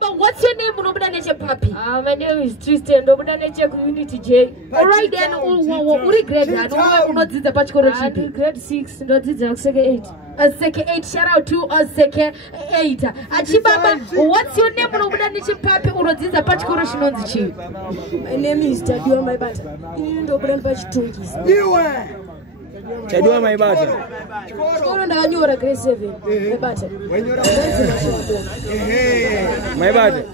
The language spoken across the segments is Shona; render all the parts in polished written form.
What's your name, Papi? My name is Tristan. Community J. All right then. What grade? I don't know the particular grade 6. Not the second 8. Second 8. Shout out to second 8. Achibaba, what's your name, Papi? Or the particular My name is Tadua my butter. You don't Chadua my butter. You are a grade 7. My butter. My butter.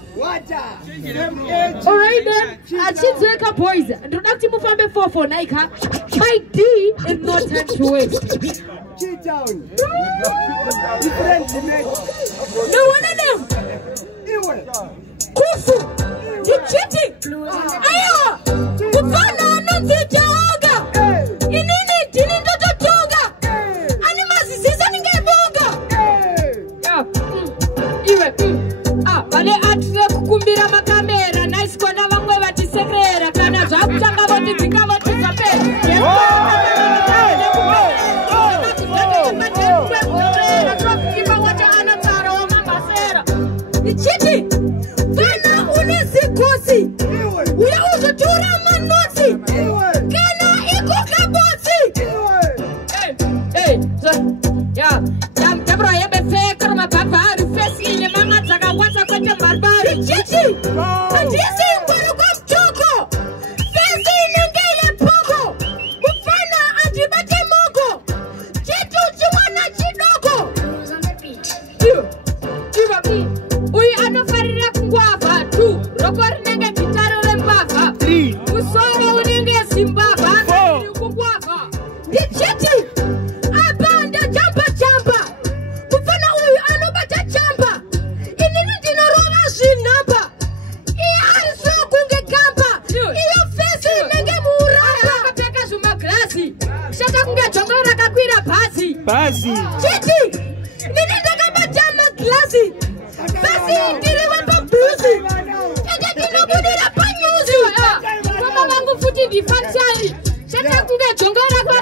All right then. Achizweka boys. Introductive mufambe 4 Naika. My D is no time to waste. No one of them. Kufu. You cheating. Ayo. Kufana no tijaoga. Inini tini toto toga. Animasi sisa ningebonga. Iwe. Vale atre kukumbira makamera. Nice kona vangwe vatisekera. Kana zvakutanga votidzika votizapera. Chichy, vana unezikosi. Uya uzotura manosi. Kana ikoka bosi. Hey, yeah. Tabro yebe fake kama barbari face ile mama zaka wata kote barbari. Chichy, andisi mbona kwa mtoko. Face inengele poko. Mfana andibate moko. Chetu chiwana chidogo. Uy anofarira kungwava 2 rokori nenge kitaro lembava 3 usoro unenge Zimbabwe kungwava ndichiti abanda jamba kufana uyu anobata jamba inini ndinorova zvinamba iariso kunge kamba iyo fesi nenge muramba akapfeka zvimaglasi shaka kunge jongo rakakwira bhazi chiti nini ndakabata maglasi basi ndiri wepabhuzi ende ndinobudira panyuzi mama vangu futi ndifansari shaka kunge jongo rakwa